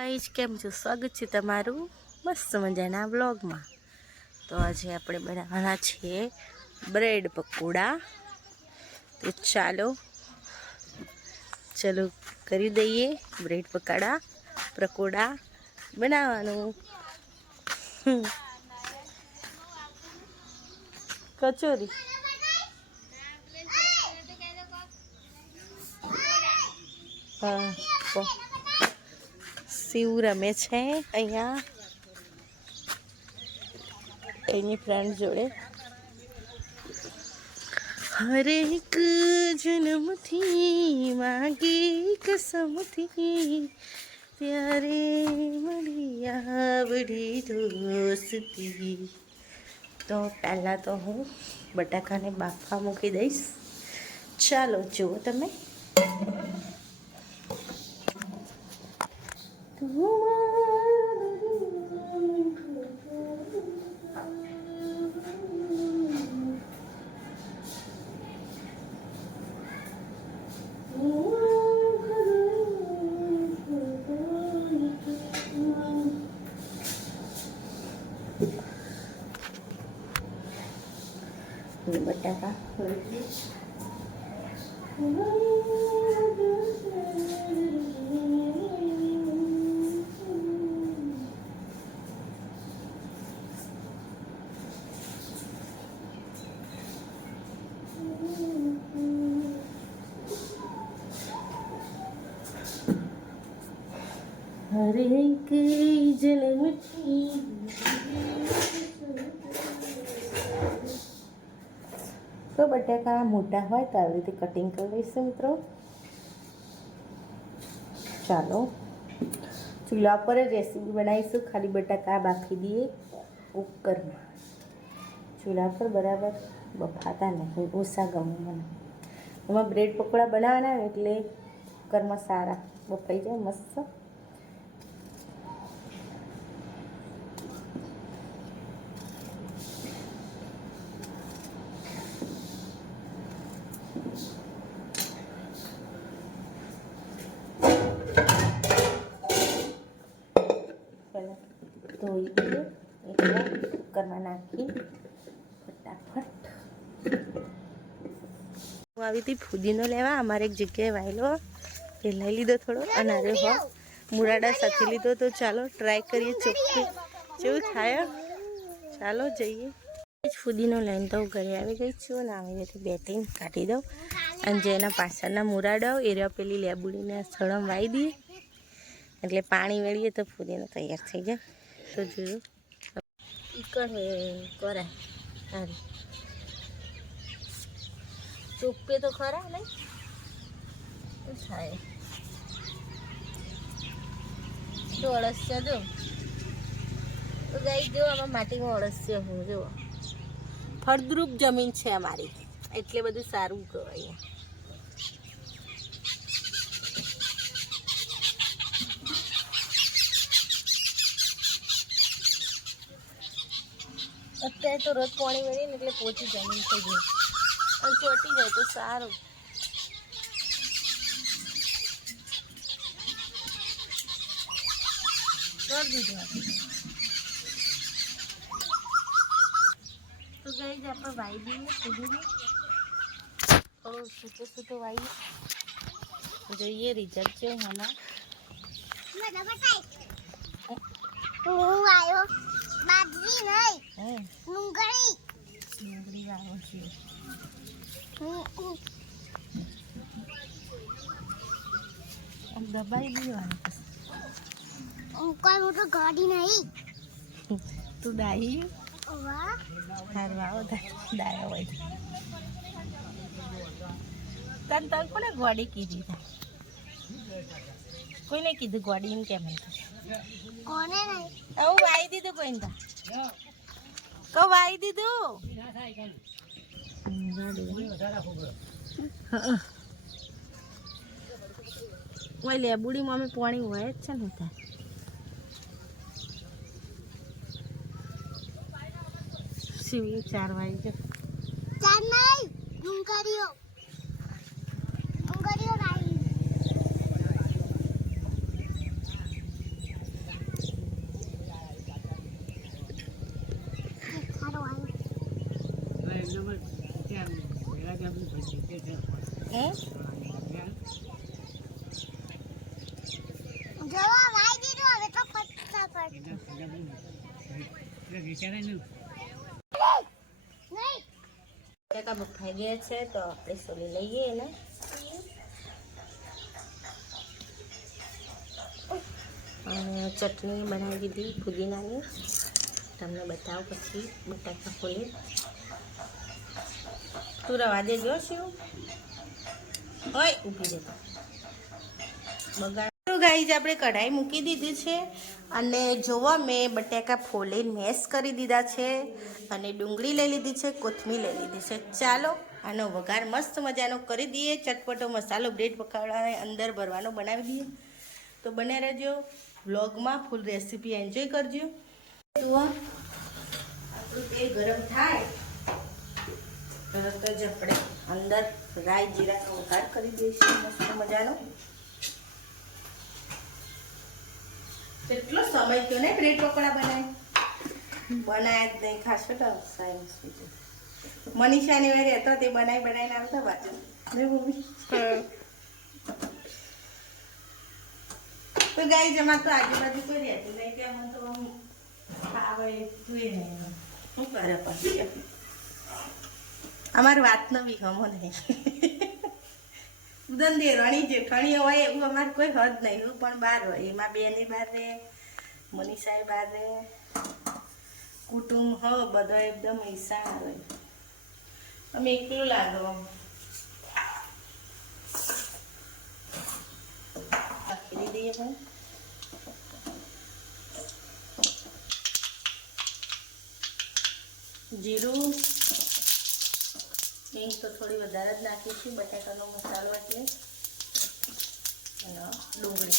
Guys કેમ છો? સ્વાગત છે તમારું મસ્ત મજાના બ્લોગમાં તો આજે આપણે બનાવવાના છીએ બ્રેડ પકોડા. તો ચાલો, ચલો કરી દઈએ બ્રેડ પકોડા પકોડા બનાવવાનું. કચોરી. હા શિવ રમે છે અહીંયા. એની ફ્રેન્ડ જોડે. હરેક જન્મથી માગે કસમથી ત્યારે મળી આવડી દોસ્તી. તો પહેલાં તો હું બટાકાને બાફા મૂકી દઈશ. ચાલો, જુઓ તમે. બટાકા હરેક मिट्टी। તો બટાકા મોટા હોય તો આવી રીતે કટિંગ કરી લઈશું મિત્રો. ચાલો. ચૂલા પર જ રેસીપી બનાવીશું. ખાલી બટાકા બાફી દઈએ કુકરમાં ચૂલા પર બરાબર બફાતા નહીં. ઓછા ગમે મને. એમાં બ્રેડ પકોડા બનાવવાના એટલે કુકરમાં સારા બફાઈ જાય મસ્ત પહેલાં ધોઈ એટલે કુકરમાં નાખી ફટાફટ. હું આવી હતી ફુદીનો લેવા. અમારે એક જગ્યાએ વાયલો એ લઈ લીધો થોડો. અને અરે હો, મુરાડા સાથે લીધો તો ચાલો ટ્રાય કરીએ ચોખ્ખું. જેવું થાય. ચાલો જઈએ. ફુદીનો લઈને તો ઘરે આવી ગઈ છું અને આવી રીતે બે ત્રણ કાઢી દઉં. અને જે એના પાછળના મુરાડા હોય એ પેલી લેબુડીને સળમ વાવી દઈએ. એટલે પાણી વેળીએ તો ફુદીનો તૈયાર થઈ જાય. તો જોયું હે કરાય સારી ચોપ્પે તો ખરા નહીં? થાય? જો અળસિયા જો. તો ગાઈ જો આમાં માટીમાં અળસિયા હું, જો. ફળદ્રુપ જમીન છે અમારી. એટલે બધું સારું કહેવાય. અત્યારે તો રોજ પાણી વેળીએ ને એટલે પોચી જમીન થઈ ગઈ અને ચોટી જાય તો સારું. કરી દીધું આપણે. તો ગઈ જ આપણે વાઈ દઈએ કૂદીને થોડું સૂતો સૂતો વાઈએ. જોઈએ રિઝલ્ટ છે હમણાં હું આવ્યો. બાજરી નહીં હે ડુંગળી. ડુંગળી વાવો છે. આમ દબાઈ દેવાનું કોઈ મોટો ગાડી નહીં. તું ડાહી? વાહ. હાર વાવો ડાયો હોય તન તન કોને ગોડી કીધી તા? કોઈને કીધું ગોડી એમ કેમ કોને નહીં. હું વાઈ દીધું કોઈને તા? કહું વાઈ દીધું? ઓય બુડી મમ્મી પાણી હોય જ છે ને ત્યાં શિવ ચાર વાગી ગયો? ચાર નહીં ડુંગળીઓ ડુંગળીઓ લાવી બટાકા બફાઈ ગયા છે તો આપણે સોલી લઈએ એને ચટણી બનાવી દીધી પુદીનાની તમને બતાવું પછી બટાકા ફોલી તું રવા દે જો હોય ઊભી જતો બગાડ. તો ગાઈઝ, આપણે કઢાઈ મૂકી દીધી છે અને જોવા, મેં બટાકા ફોલી મેશ કરી દીધા છે અને ડુંગળી લઈ લીધી છે, કોથમીર લઈ લીધી છે. ચાલો, આનો વઘાર મસ્ત મજાનો કરી દઈએ. ચટપટો મસાલો, બ્રેડ પકાવડાને અંદર ભરવાનો બનાવી દઈએ. તો બને રહેજો. વ્લોગમાં ફૂલ રેસીપી એન્જોય કરજો. જુઓ, આપણું તેલ ગરમ થાય. તરત જ આપણે અંદર રાઈ જીરાનો વઘાર કરી દઈશું મસ્ત મજાનો. કેટલો સમય થયો ને બ્રેડ પકોડા બનાય? બનાય જ નહીં ખાશો તો સાયન્સ મનીષાને મેં રહેતો તે બનાવી બનાવીને આવતા બાજુ ને મમ્મી. તો ગાઈ જમા તો આજુબાજુ કોઈ રહેતું નહીં ત્યાં મને તો આમ આવે તું નહીં શું કરે પછી અમારી વાતનો બી હમો નહીં. ઉદન જે જેઠાણી હોય એવું અમારે કોઈ હદ નહીં હું, પણ બહાર હોય. એમાં બેને બહાર રહે મનીષાએ બહાર રહે કુટુંબ હ, બધો એકદમ ઈસા હોય. અમે એકલું લાગો. રાખી દઈએ જીરું. હિંગ તો થોડી વધારે જ નાખીશું બટાકાનો મસાલો એટલે. અને ડુંગળી.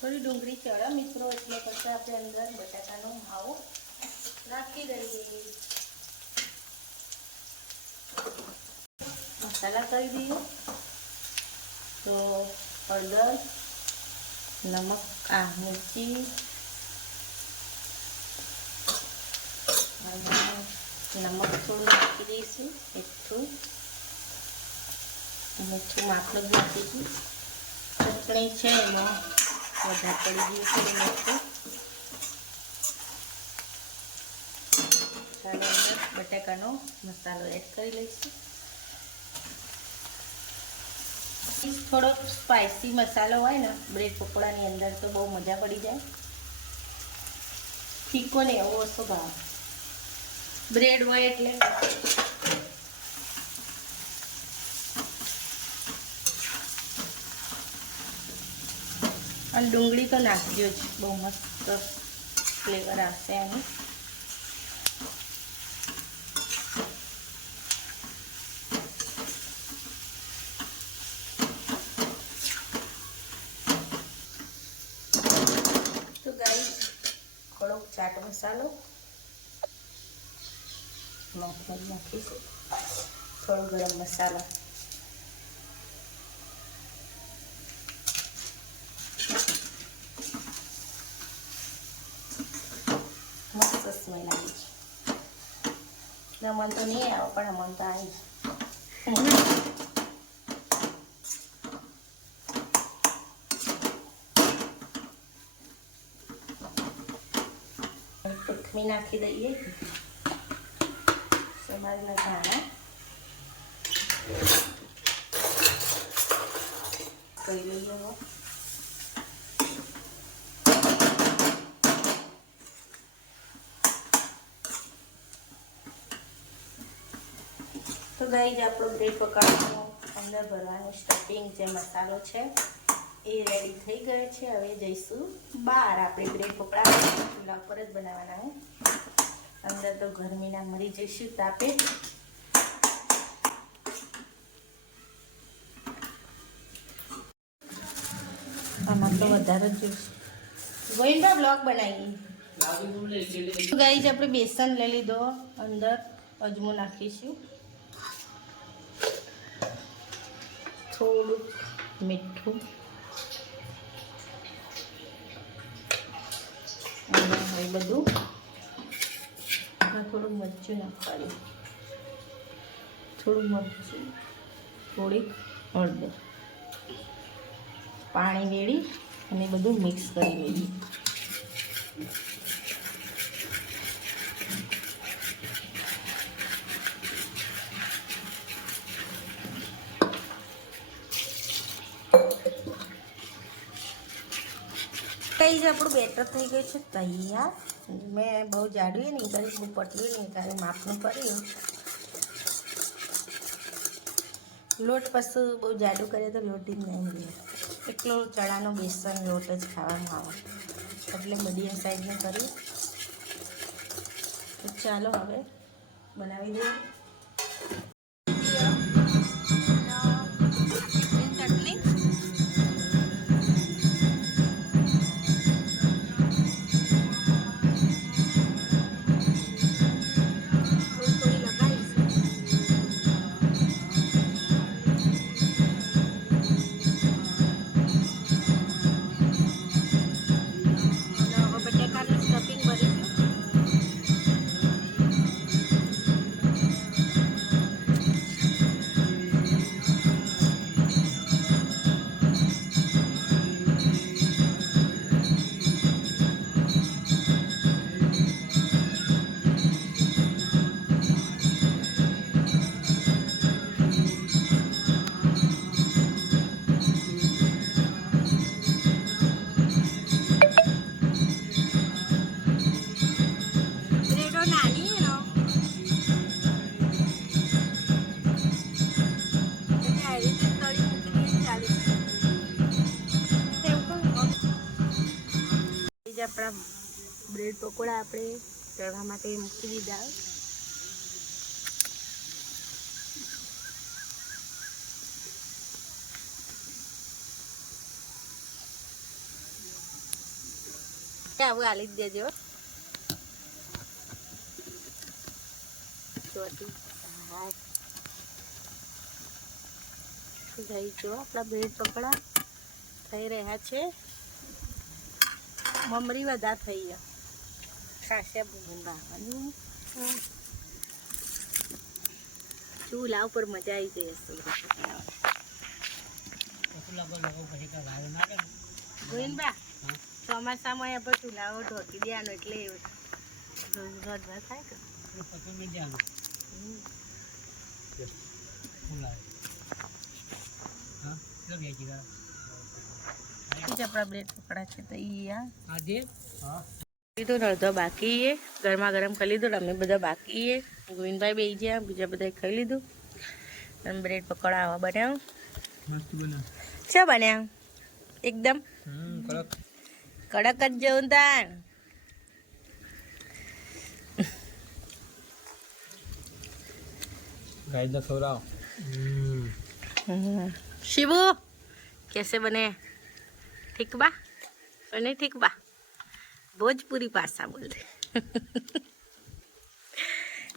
થોડી ડુંગળી ચડે, મિત્રો, એટલે પછી આપણે અંદર બટાકાનો માવો નાખી દઈએ. મસાલા કરી દઈએ. તો હળદર નમક આ મિરચી નમક થોડું નાખી દઈશું મીઠું મીઠું માપનું જ નાખીશું ચટણી છે એમાં વધારે પડી ગયું છે મીઠું બટાકાનો મસાલો એડ કરી લઈશું થોડો સ્પાઇસી મસાલો હોય ને બ્રેડ પકોડાની અંદર તો બહુ મજા પડી જાય. ફીકો ને એવો ઓછો ભાવ. બ્રેડ હોય એટલે. અને ડુંગળી તો નાખજો જ, બહુ મસ્ત ફ્લેવર આવશે એનું તો ગાઈ થોડોક ચાટ મસાલો નાખી નાખીશું થોડો ગરમ મસાલો મસ્ત સ્મેલ આવી છે મન તો નહીં આવે પણ મન તો આવી કોથમી નાખી દઈએ. સમાજના ધાણા કરી લઈએ તો ગઈ જ આપણો બ્રેડ પકાવવાનો અંદર ભરવાનું સ્ટફિંગ જે મસાલો છે એ રેડી થઈ ગયો છે. હવે જઈશું બહાર. આપણે બ્રેડ પકોડા ચૂલા ઉપર જ બનાવવાના હોય અંદર તો ગરમીના મરી જઈશું તાપે. આમાં તો વધારે જ જોઈશું. ગોઈન્ડા બ્લોગ બનાવીએ ગાઈ આપણે બેસન લઈ લીધો. અંદર અજમો નાખીશું. થોડુંક મીઠું. હવે બધું થોડું મરચું નાખવાનું. થોડું મરચું, થોડીક હળદર. પાણી વેળી અને બધું મિક્સ કરી લઈએ કઈ જ આપણું બેટર થઈ ગયું છે, તૈયાર. મેં બહુ જાડવી નહીં કરી, બહુ પટવી નહીં તારે માપનું કર્યું લોટ પાછું બહુ જાડું કરે તો લોટ જ નહીં મળે એટલો ચણાનો બેસન લોટ જ ખાવાનો આવે. એટલે મીડિયમ સાઈઝનું કરી. ચાલો હવે બનાવી દઈએ. જ આપણા બ્રેડ પકોડા આપણે તળવા માટે મૂકી દીધા. આવું આલી જ દેજો હા. ગઈ જો આપણા બ્રેડ પકોડા થઈ રહ્યા છે. મમરી વધા થઈ ગયા. ખાસે બાવાનું ચૂલા ઉપર મજા આવી જઈ ગોવિંદબા ચોમાસામાં આપણે ચૂલાઓ ઢોકી દેવાનો એટલે રોજ રોજ થાય કે? હમ. આપણા બે ટુકડા છે તો એ આ. લીધો અડધો બાકી એ ગરમા ગરમ કરી લીધો અમે બધા બાકી એ ગોવિંદભાઈ બે ગયા બીજા બધાએ ખાઈ લીધું. બ્રેડ પકોડા આવા બનાવ છે બન્યા એકદમ કડક. જ જવું તાણ. ગાય નો ખવડાવ શિબુ કેસે બને? ઠીક બા અને ઠીક બા ભોજપુરી ભાષા બોલ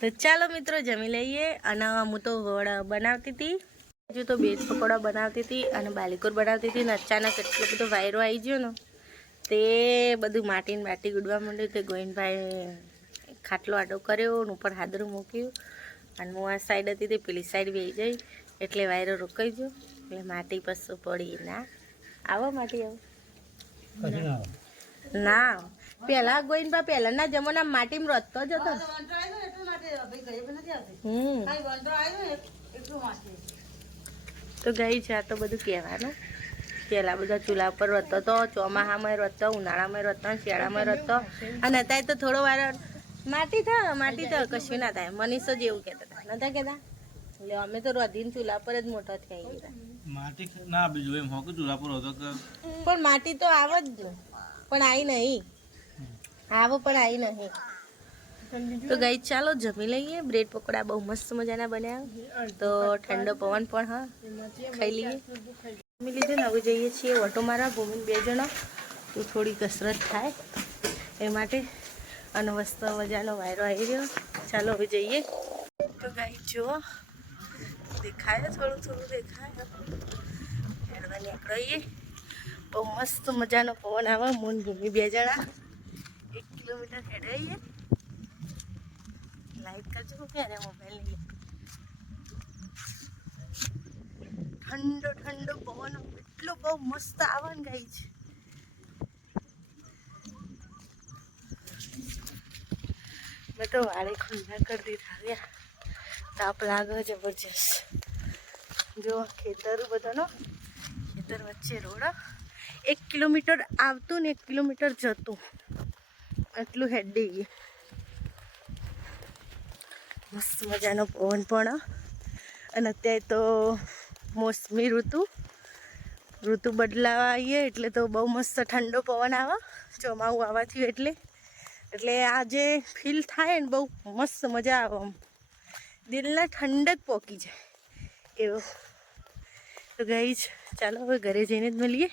તો ચાલો મિત્રો, જમી લઈએ. અને હું તો વડા બનાવતી હતી. હજુ તો બેજ પકોડા બનાવતી હતી અને બાલીકોર બનાવતી હતી ને અચાનક એટલો બધો વાયરો આવી ગયો ને, તે બધું માટીને માટી ગુડવા માંડ્યું તે ગોવિંદભાઈ ખાટલો આડો કર્યો ને ઉપર હાદરું મૂક્યું. અને હું આ સાઈડ હતી તે પેલી સાઈડ બેસી જઈ એટલે વાયરો રોકાઈ ગયો. એટલે માટી પશુ પડી ના. આવો માટી આવો. ના પેલા ગોઈનબા પહેલાના જમાના માટીમાં રચતો જ હતો. હમ. તો ગઈ છે આ તો બધું કહેવાનું. પેલા બધા ચૂલા પર રતો તો ચોમાહામાં રતો ઉનાળામાં રતો શિયાળામાં રતો અને અત્યારે તો થોડો વાર માટી થાય માટી થાય કશું ના થાય. મનીષ જ એવું કહેતા હતા. નતા કહેતા? એટલે અમે તો રોધીને ચૂલા પર જ મોટા થઈ ગયા માટી ના બીજું એમ હોક ચૂલા હતો કે પણ માટી તો આવ જ પણ આવી નહીં. આવો પણ આવી નહીં. તો ગઈ ચાલો જમી લઈએ. બ્રેડ પકોડા બહુ મસ્ત મજાના બન્યા. તો ઠંડો પવન પણ, હા, ખાઈ લઈએ. જમી લીધું ને હવે જઈએ છીએ ઓટો મારવા. ભૂમિ બે જણો. તો થોડી કસરત થાય એ માટે. અને મસ્ત મજાનો વાયરો આવી રહ્યો. ચાલો હવે જઈએ. તો ગાઈ જુઓ. દેખાય, થોડું થોડું દેખાય. હેડવા નીકળીએ. બહુ મસ્ત મજાનો પવન આવે મૂન ભૂમિ બે જણા. એક કિલોમીટર હેડાઈએ. લાઈટ કરજો ક્યારે મોબાઈલ લઈએ. ઠંડો ઠંડો પવન એટલો બહુ મસ્ત આવે ગાઈ છે. મેં તો વાળે ખુલ્લા કરી દીધા રહ્યા. તાપ લાગે જબરજસ્ત. જો ખેતર બધાનો ખેતર વચ્ચે રોડ એક કિલોમીટર આવતું ને એક કિલોમીટર જતું. આટલું હેડી ગયું. મસ્ત મજાનો પવન પણ અને અત્યારે તો મોસમી ઋતુ. ઋતુ બદલાવા આવીએ એટલે તો બહુ મસ્ત ઠંડો પવન આવે. ચોમાવું આવવાથી એટલે. એટલે આ જે ફીલ થાય ને બહુ મસ્ત મજા આવે દિલને ઠંડક પોકી જાય. એવો. તો ગઈ ચાલો હવે ઘરે જઈને જ મળીએ.